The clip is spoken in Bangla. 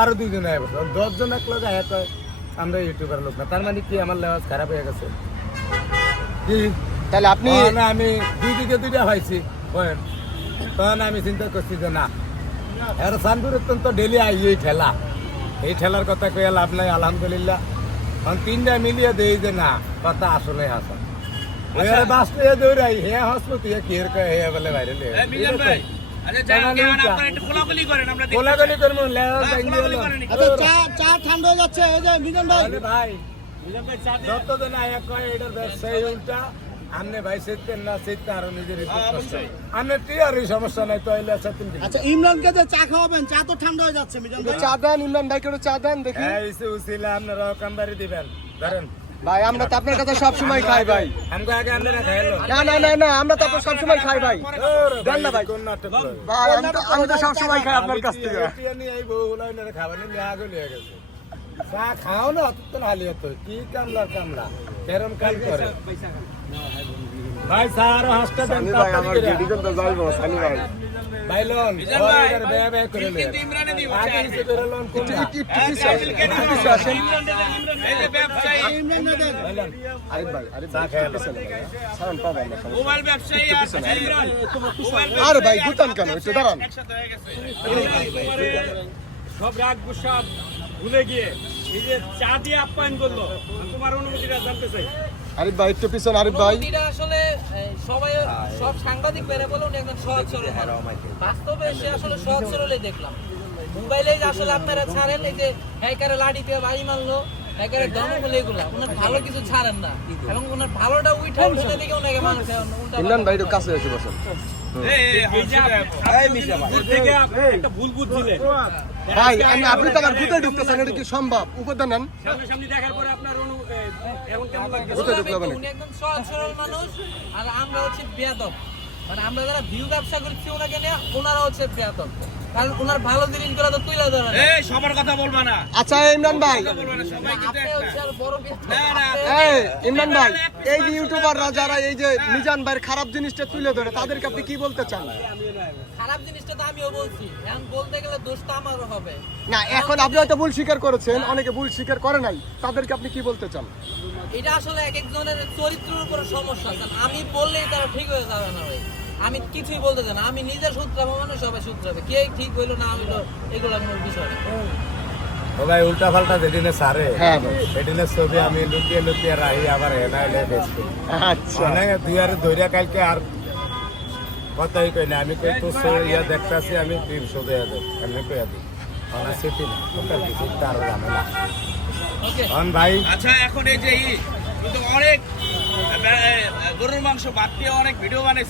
আরও দুইজন আয় বসে দশ জন এক লোক আয়া কয় আমরা ইউটিউবার লোক না। তার মানে কি আমার লেবাস খারাপ হয়ে গেছে? কি? তাহলে আপনি তখন আমি দুই দিকে দুইটা হয়েছি বলেন তখন আমি চিন্তা করছি যে না এর সানপুর অত্যন্ত ডেলি আই এই ঠেলা। এই ঠেলার কথা কয়ে লাভ নাই আলহামদুলিল্লাহ। তখন তিনটা মিলিয়ে দেই যে না কথা আসলে হাসা এবারে বাসলে দৌড়াই হে হসপতি হে কিয়ের কয়ে হে বলে বাইরে আচ্ছা গোলাগুলি করব হ্যাঁ। আচ্ছা চা চা ঠান্ডা হয়ে যাচ্ছে এই যে মিজান ভাই। আরে ভাই মিজান ভাই চা দিন। যতদিন আয়া কয় এটার ব্যবসায়ী উল্টা। আমনে ভাই সেতেন না সেতে আরও নিজের আমনে টিয়ারই সমস্যা নাই তো এলে সেতেন আচ্ছা ইমরানকে যে চা খাওয়াবেন চা তো ঠান্ডা হয়ে যাচ্ছে মিজান ভাই। চা দেন ইমরান ভাইকে চা দেন দেখি। এই উসিলা আপনারা কামবারি দিবেন। ধরেন ভাই আমরা তো আপনার কাছে সব সময় খাই ভাই। না না না না আমরা তো আপনার সব সময় খাই ভাই। দেন না ভাই? ভাই আমি তো আমি তো সব সময় খাই আপনার কাছ থেকে। খাবার নিয়ে আগে নিয়ে গেছে। চা খাও না অত তো হালি হতো কি কামলা কামলা? কেরম কাল করে। ভাই স্যার হাসটা দেন ভাই আমার গেডি করতে যাইবো সানি ভাই। লোন করে লে আগে নিচে করে লোন কোন একটু আসেন। এই যে ব্যবসায়ী। ইমরান না দেন চা খেয়ে। মোবাইল ব্যবসায়ী আর ইমরান আরে ভাই, গুতান কেন? একটু দাঁড়ান। একসাথে হয়ে গেছে। সব রাগ গুসা ভুলে গিয়ে এই চা দিয়ে আপ্যায়ন করল তোমার অনুমতিটা জানতে চাই। আরিফ ভাই একটু পিছন আরিফ ভাই। অনুভূতিটা আসলে সবাই সব সাংবাদিক বেড়ে বলে উনি একজন সহজ সরল বাস্তবে সে আসলে সহজ দেখলাম। মোবাইলে আসলে আপনারা ছাড়েন এই যে হ্যাকারে লাঠি দিয়ে বাড়ি মারলো হ্যাকারে দমগুলো এগুলা ওনার ভালো কিছু ছাড়েন না। এবং ওনার ভালোটা উঠে ওনাকে মানুষ ইমরান ভাই একটু কাছে এসে বসেন। ভাই আমি আপনি তো আমার গুতে ঢুকতেছেন এটা কি সম্ভব? উপরে নেন। সামনাসামনি দেখার পরে আপনার অনু এ, এখন কেমন লাগছে গুতে ঢুকলো মানে উনি একদম সহজ সরল মানুষ আর আমরা হচ্ছে বেয়াদব। মানে আমরা যারা ভিউ ব্যবসা করছি ওনাকে নিয়ে ওনারা হচ্ছে বেয়াদব। কারণ ওনার ভালো জিনিসগুলো তো তুলে ধরে এই সবার কথা বলবা না। আচ্ছা ইমরান ভাই। বলবা না সবাই কিন্তু আপনি হচ্ছে একটা আর বড় বেয়াদব। না, না, এই ইমরান ভাই এই যে ইউটিউবাররা যারা এই যে মিজান ভাইয়ের খারাপ জিনিসটা তুলে ধরে তাদেরকে আপনি কি বলতে চান? খারাপ জিনিসটা তো আমিও বলছি। এখন বলতে গেলে দোষ তো আমারও হবে। না এখন আপনি হয়তো ভুল স্বীকার করেছেন অনেকে ভুল স্বীকার করে নাই তাদেরকে আপনি কি বলতে চান? এটা আসলে এক একজনের চরিত্রের উপরে সমস্যা আমি বললেই তারা ঠিক হয়ে যাবে না ভাই। আমি কিছুই বলতে চাই না। আমি নিজের সূত্রাবো মানে সবাই সূত্রাবে কে ঠিক হইল না হইল এগুলো আমার বিষয়। ভাই উল্টা পাল্টা যেদিনে সারে হ্যাঁ ভাই সেদিনের ছবি আমি লুকিয়ে লুকিয়ে রাহি আবার হেনা এলে বেশি আচ্ছা। মানে দুই আর ধৈর্য কালকে আর কথাই কই না আমি কই তো ইয়া দেখতাছি আমি তিনশো দেয়া দেব এমনি কইয়া দিই। মানে সেটি না ওটা কিছু তার ঝামেলা অন ভাই। আচ্ছা এখন এই যে কিন্তু অনেক গরুর মাংস বাদ দিয়ে অনেক ভিডিও বানাইছে।